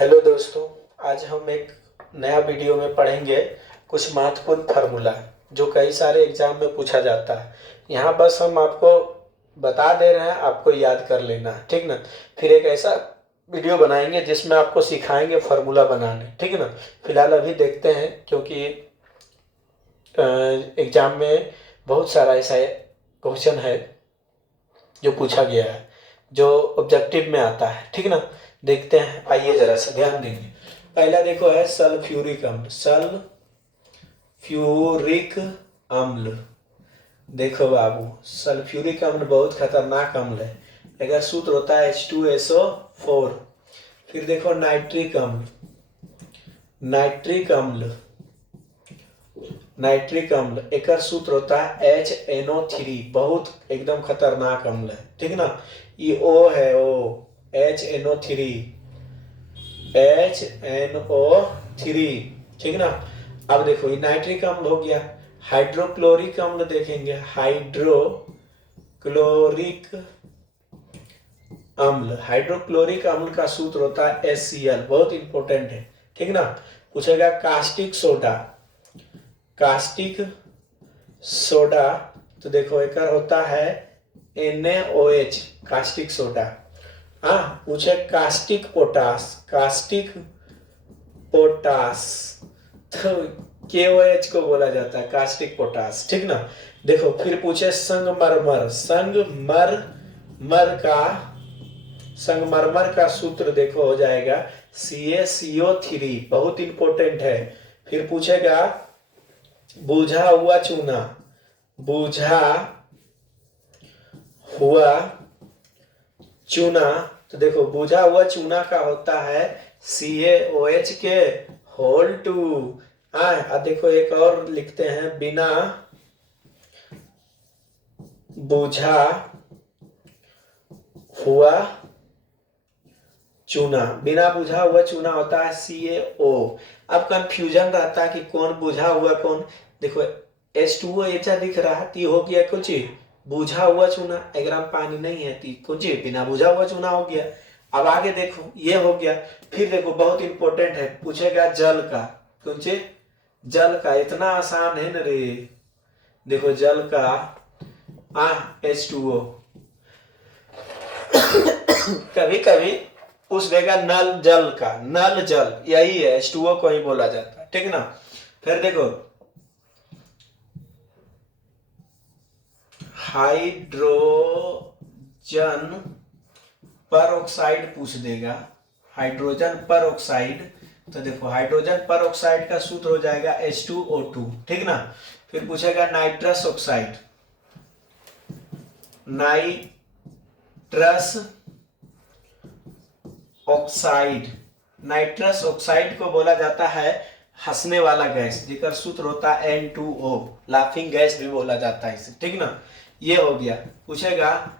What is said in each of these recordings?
Hello दोस्तों। आज हम एक नया वीडियो में पढ़ेंगे कुछ महत्वपूर्ण फार्मूला जो कई सारे एग्जाम में पूछा जाता है। यहाँ बस हम आपको बता दे रहे हैं, आपको याद कर लेना है, ठीक ना। फिर एक ऐसा वीडियो बनाएंगे जिसमें आपको सिखाएंगे फार्मूला बनाने, ठीक ना। फिलहाल अभी देखते हैं, क्योंकि एग्जाम में बहुत सारा ऐसा क्वेश्चन है जो पूछा गया है, जो ऑब्जेक्टिव में आता है, ठीक ना। देखते हैं, आइए जरा सा ध्यान देंगे। पहला देखो है सल्फ्यूरिक अम्ल। सल्फ्यूरिक अम्ल, देखो बाबू, सल्फ्यूरिक अम्ल बहुत खतरनाक अम्ल है। अगर सूत्र होता है H2SO4। फिर देखो नाइट्रिक अम्ल। नाइट्रिक अम्ल एक सूत्र होता है HNO3। बहुत एकदम खतरनाक अम्ल है, ठीक ना। ये O है, O HNO3, ठीक ना। अब देखो ये नाइट्रिक अम्ल हो गया। हाइड्रोक्लोरिक अम्ल देखेंगे। हाइड्रोक्लोरिक अम्ल का सूत्र होता है HCl, बहुत इंपॉर्टेंट है, ठीक ना। पूछेगा कास्टिक सोडा, तो देखो एक तो है NaOH, कास्टिक सोडा। हाँ, पूछे कास्टिक पोटास, तो KOH को बोला जाता है कास्टिक पोटास, ठीक ना। देखो फिर पूछे संगमरमर का सूत्र देखो हो जाएगा CaCO3, बहुत इंपॉर्टेंट है। फिर पूछेगा बुझा हुआ चूना, तो देखो बुझा हुआ चूना का होता है CaOH के होल 2। देखो एक और लिखते हैं, बिना बुझा हुआ चूना होता है CaO। अब कंफ्यूजन रहता है कि कौन बुझा हुआ कौन। देखो H2O ऐसा दिख रहा है, तो हो गया कुछ बुझा हुआ चूना, एग्राम पानी नहीं है, तो कुछ बिना बुझा हुआ चूना हो गया। अब आगे देखो ये हो गया। फिर देखो बहुत इंपॉर्टेंट है, पूछेगा जल का, इतना आसान है ना रे। देखो जल का H2O, कभी कभी पूछ देगा नल जल, यही है, H2O को ही बोला जाता है, ठीक ना। फिर देखो हाइड्रोजन पर ऑक्साइड पूछ देगा। हाइड्रोजन पर ऑक्साइड, तो देखो हाइड्रोजन पर ऑक्साइड का सूत्र हो जाएगा H2O2, ठीक ना। फिर पूछेगा नाइट्रस ऑक्साइड को बोला जाता है हंसने वाला गैस, जिसका सूत्र होता है N2O, लाफिंग गैस भी बोला जाता है इसे, ठीक ना। ये हो गया। पूछेगा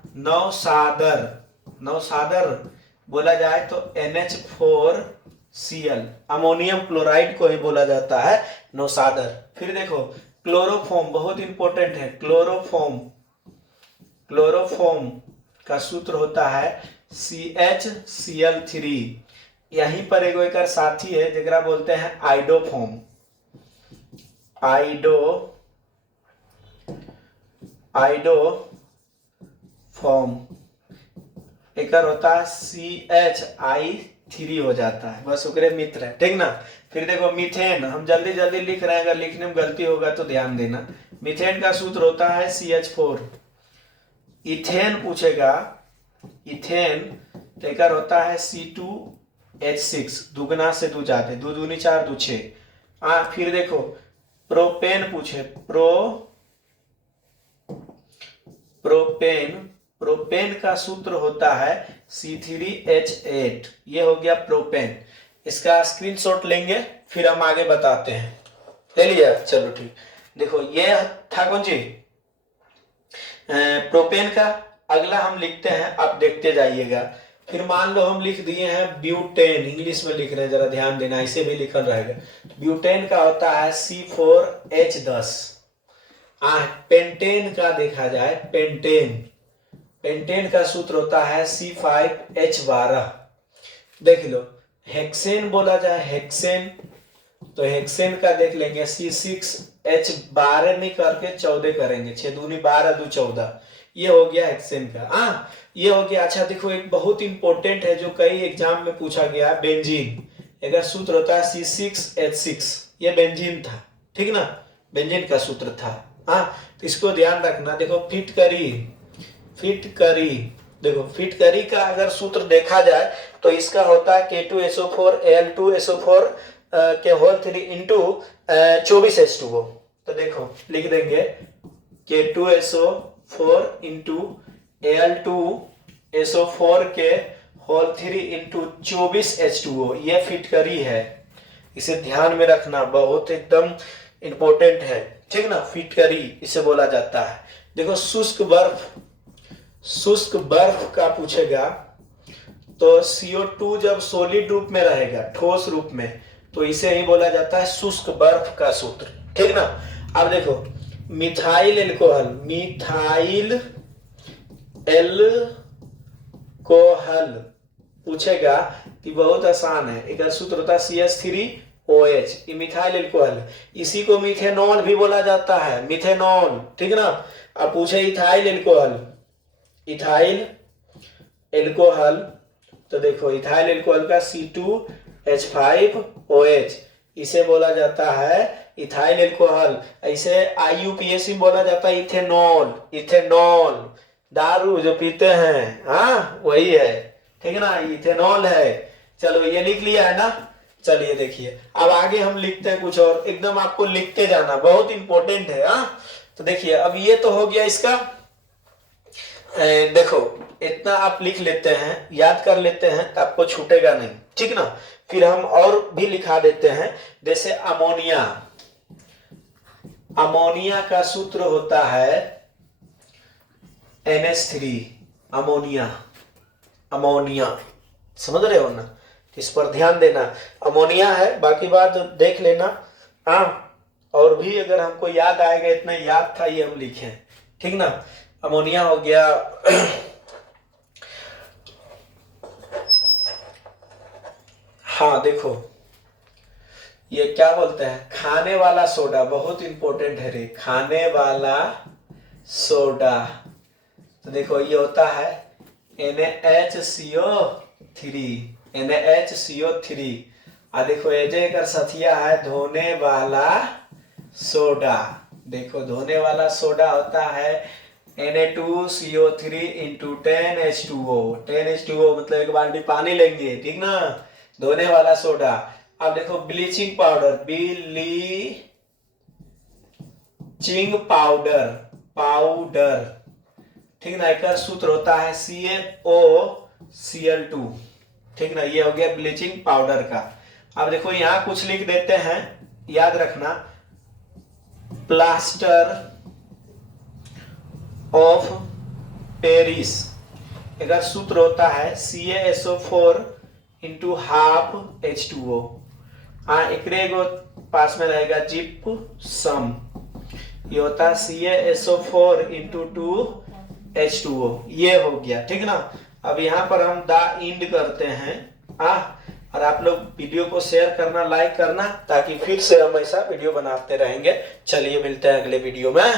नौसादर बोला जाए तो NH4Cl, अमोनियम क्लोराइड को ही बोला जाता है नौसादर। फिर देखो क्लोरोफॉर्म, बहुत इंपॉर्टेंट है। क्लोरोफॉर्म का सूत्र होता है CHCl3। यहीं पर एक साथी है जरा बोलते हैं आइडोफॉर्म, एक होता है CHI3 हो जाता है, बस उकरे मित्र है, ठीक ना। फिर देखो मीथेन, हम जल्दी जल्दी लिख रहे हैं, अगर लिखने में गलती होगा तो ध्यान देना। मीथेन का सूत्र होता है CH4। इथेन पूछेगा, एक होता है C2H6, दुगना से दो जाते, दो दूनी 4, दो 6। फिर देखो प्रोपेन पूछे, प्रोपेन का सूत्र होता है C3H8, ये हो गया प्रोपेन। इसका स्क्रीनशॉट लेंगे, फिर हम आगे बताते हैं। ले लिया, चलो ठीक। देखो ये था कौन जी, प्रोपेन का। अगला हम लिखते हैं, आप देखते जाइएगा। फिर मान लो हम लिख दिए हैं ब्यूटेन, इंग्लिश में लिख रहे हैं, जरा ध्यान देना, इसे भी लिखल रहेगा। ब्यूटेन का होता है C4H10। पेंटेन का देखा जाए, पेंटेन का सूत्र होता है C5H12। देख लो, हेक्सेन बोला जाए, हेक्सेन, तो हेक्सेन का देख लेंगे C6H12 में करके 14 करेंगे, 6 दूनी 12 दू 14, ये हो गया हेक्सेन का। हाँ ये हो गया। अच्छा देखो एक बहुत इंपॉर्टेंट है जो कई एग्जाम में पूछा गया, बेंजीन। अगर सूत्र होता है C6H6, ये बेंजीन था, ठीक ना, बेंजीन का सूत्र था। हाँ तो इसको ध्यान रखना। देखो फिटकरी, फिटकरी, देखो फिटकरी का अगर सूत्र देखा जाए तो इसका होता है K2SO4 Al2SO4 के होल 3 इंटू 24H2O। तो देखो लिख देंगे K2SO4 इंटू Al2SO4 के होल 3 इंटू 24H2O, ये फिटकरी है, इसे ध्यान में रखना, बहुत एकदम इंपॉर्टेंट है, ठीक ना। फिटकरी इसे बोला जाता है। देखो शुष्क बर्फ, शुष्क बर्फ का पूछेगा तो CO2 जब सॉलिड रूप में रहेगा, ठोस रूप में, तो इसे ही बोला जाता है शुष्क बर्फ का सूत्र, ठीक ना। अब देखो मिथाइल एल्कोहल, मिथाइल एल्कोहल पूछेगा कि बहुत आसान है, एक सूत्र होता है CH3OH, ये मिथाइल एल्कोहल, इसी को मिथेनॉल भी बोला जाता है, मिथेनॉल, ठीक ना। अब पूछे इथाइल एल्कोहल, इथाइल एल्कोहल, तो देखो इथाइल एल्कोहल का C2H5OH, इसे बोला जाता है इथाइल एल्कोहल। इसे IUPAC बोला जाता है इथेनॉल, इथेनॉल, दारू जो पीते हैं, हाँ वही है, ठीक है ना, इथेनॉल है। चलो ये लिख लिया है ना। चलिए देखिए अब आगे हम लिखते हैं कुछ और, एकदम आपको लिखते जाना, बहुत इंपॉर्टेंट है। हाँ तो देखिए अब ये तो हो गया इसका, देखो इतना आप लिख लेते हैं, याद कर लेते हैं तो आपको छूटेगा नहीं, ठीक ना। फिर हम और भी लिखा देते हैं, जैसे अमोनिया, अमोनिया का सूत्र होता है NH3, अमोनिया, अमोनिया, समझ रहे हो ना, इस पर ध्यान देना। अमोनिया है, बाकी बात देख लेना। हाँ और भी अगर हमको याद आएगा, इतना याद था ये हम लिखें, ठीक ना। अमोनिया हो गया। हाँ देखो ये क्या बोलते हैं, खाने वाला सोडा, बहुत इंपॉर्टेंट है रे, खाने वाला सोडा। तो देखो ये होता है NaHCO3, NaHCO3। आ देखो ये जो कर सथिया है धोने वाला सोडा, देखो धोने वाला सोडा होता है Na2CO3 इंटू 10H2O, 10H2O मतलब एक बाल्टी पानी लेंगे, ठीक ना, धोने वाला सोडा। अब देखो bleaching powder, bleaching powder, powder, ठीक ना, एक सूत्र होता है CaOCl2, ठीक ना, ये हो गया ब्लीचिंग पाउडर का। अब देखो यहां कुछ लिख देते हैं, याद रखना, प्लास्टर ऑफ पेरिस, एक सूत्र होता है CaSO4 इंटू हाफ H2O। हाँ एक पास में रहेगा जिप्सम, ये होता है CaSO4 इंटू 2H2O, ये हो गया, ठीक ना। अब यहाँ पर हम द इंड करते हैं। और आप लोग वीडियो को शेयर करना, लाइक करना, ताकि फिर से हम ऐसा वीडियो बनाते रहेंगे। चलिए मिलते हैं अगले वीडियो में।